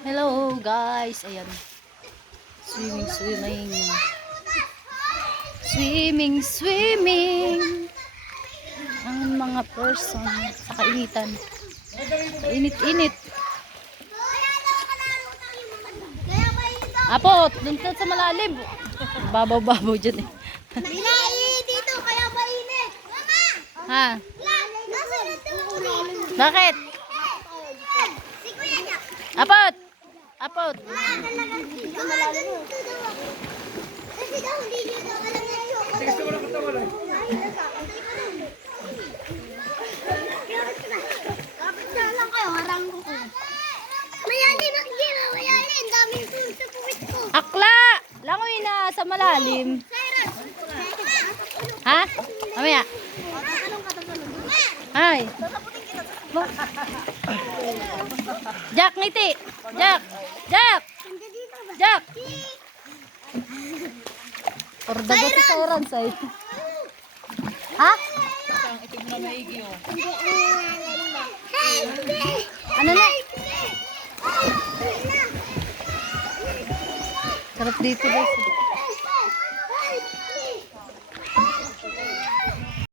Hello guys, ayan. Swimming. Ang mga person sa kainitan. Init. Apot, dun ka sa malalim. Babaw dyan eh. Dito, kaya ba init? Mama! Ha? Bakit? Bakit? Si Kuya Jack. Apot! Kasi daw, hindi nyo daw alam na yun. Kapit na lang kayo, harang ko. Mayalin ang gina, mayalin. Daming food sa puwit ko. Akla! Langoy na sa malalim. Ha? Mamaya. Ay. Jack, ngiti. Jack. Ordaga sa oran say. Ha? Ano na? Sarap dito guys.